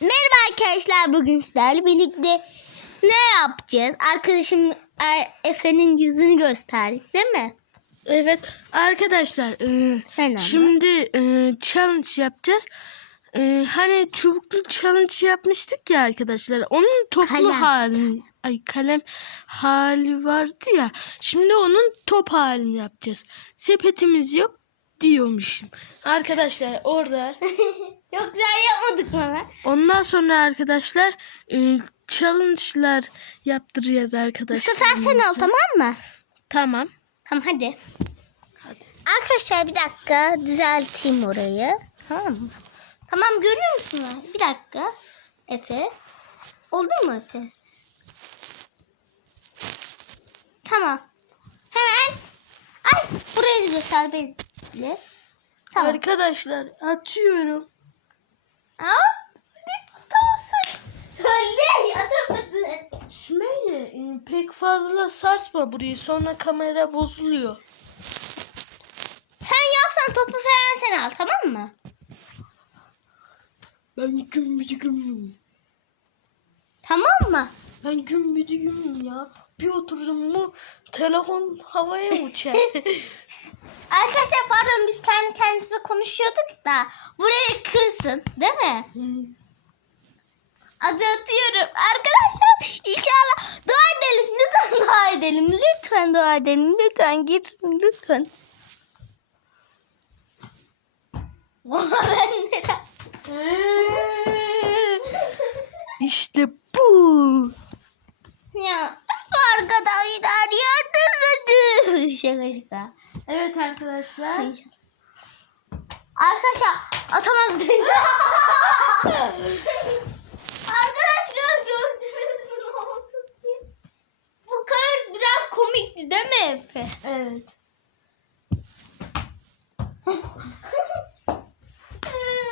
Merhaba arkadaşlar bugün sizlerle birlikte ne yapacağız? Arkadaşım Er- Efe'nin yüzünü gösterdik değil mi? Evet arkadaşlar e, şimdi e, challenge yapacağız. E, hani çubuklu challenge yapmıştık ya arkadaşlar. Onun toplu Kalem. hali, ay kalem hali vardı ya. Şimdi onun top halini yapacağız. Sepetimiz yok diyormuşum. Arkadaşlar orada Çok güzel yapmadık mı? be? ondan sonra arkadaşlar e, challenge'lar yaptıracağız Bu arkadaşlar. sefer sen al tamam mı? Tamam. Tamam hadi. Hadi. Arkadaşlar bir dakika düzelteyim orayı. Tamam mı? Tamam görüyor musunuz? Bir dakika. Efe. Oldu mu Efe? Tamam. Hemen. Ay burayı da göster bekle. Tamam. Arkadaşlar atıyorum. Aa, atamazsın. Öyle atamadın. Sümeyye e, pek fazla sarsma burayı sonra kamera bozuluyor. Sen yapsan topu falan sen al tamam mı? Ben gümbüdü gümüm. Tamam mı? Ben gümbüdü gümüm ya. Bir oturdum mu telefon havaya uçar. Arkadaşlar pardon biz kendi kendimize konuşuyorduk da buraya kırsın değil mi? Adı atıyorum. Arkadaşlar inşallah dua edelim. Lütfen dua edelim. Lütfen dua edelim. Lütfen girsin. Lütfen. ben neden? işte bu. Ya arkadaşlar yardım edin. Şaka şaka. Evet arkadaşlar. Arkadaşlar atamaz beni. Arkadaşlar gördünüz mü ne oldu? Bu kız biraz komikti değil mi Efe? Evet.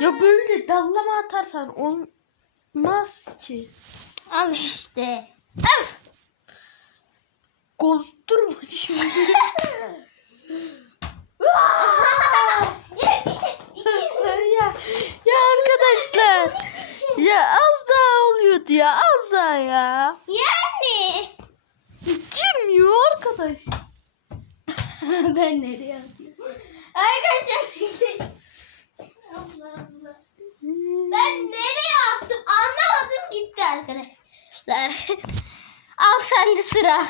Ya böyle dallama atarsan olmaz ki. Al işte. Öf. Kozdurma şimdi. ya, ya arkadaşlar. Ya az daha oluyordu ya az daha ya. yani. Girmiyor arkadaş. ben nereye atıyorum? Arkadaşlar. Allah Allah. Ben nereye attım? Anlamadım gitti arkadaşlar. Al sen de sıra.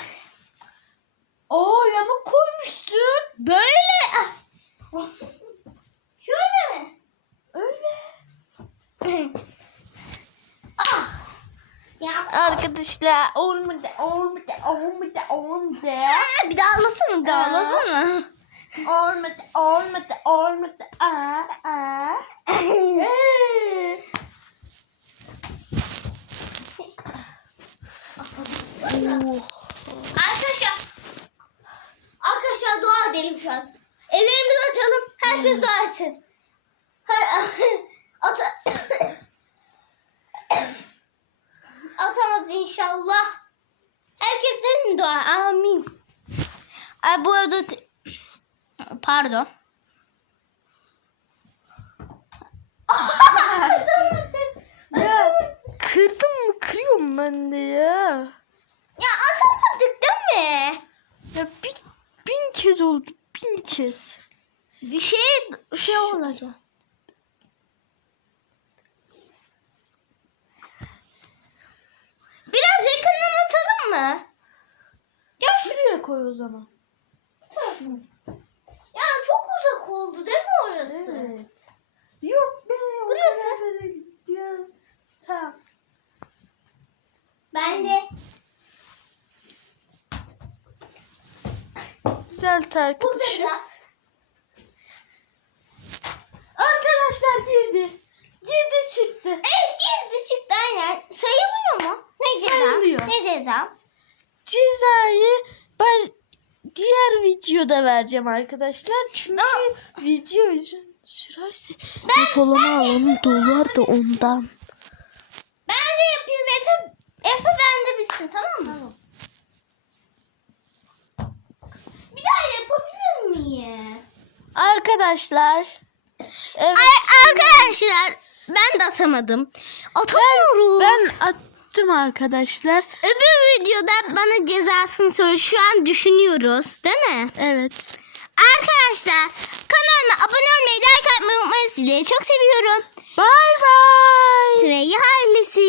Oo yamuk koymuşsun. Böyle. Ah. Şöyle mi? Öyle. ah. Arkadaşlar olmadı olmadı olmadı olmadı. Aa, bir daha anlatsana bir daha Aa. anlatsana. Olmadı olmadı olmadı. Aa, aa. Ee. Oo. Arkadaşlar. Edelim şu an. Ellerimizi açalım. Herkes dua etsin. Ata Atamaz inşallah. Herkes değil mi dua? Amin. Ay bu arada pardon. Ya kırdım mı kırıyorum ben de ya. Ya atamadık değil mi? Ya bin, bin kez oldu bin kez. Bir şey şey olacak. Biraz yakından atalım mı? Gel şuraya koy o zaman. Ya çok uzak oldu değil mi orası? Evet. Yok be. Burası. Biraz tamam. Ben de. Düzelt arkadaşım. Arkadaşlar girdi. Girdi çıktı. Evet girdi çıktı aynen. Sayılıyor mu? Ne ceza? Sayılıyor. Ne ceza? Cezayı baş... diğer videoda vereceğim arkadaşlar. Çünkü video uzun sürerse depolama alanı dolar da ondan. Ben de yapayım Efe. Efe bende bitsin tamam mı? Bir daha yapabilir miyim? Arkadaşlar Evet. Ay arkadaşlar Ben de atamadım. Atamıyoruz. Ben attım arkadaşlar. Öbür videoda bana cezasını söyle. Şu an düşünüyoruz. Değil mi? Evet. Arkadaşlar kanalıma abone olmayı, like atmayı unutmayın. Sizleri çok seviyorum. Bay bay. Süreyya ailesi.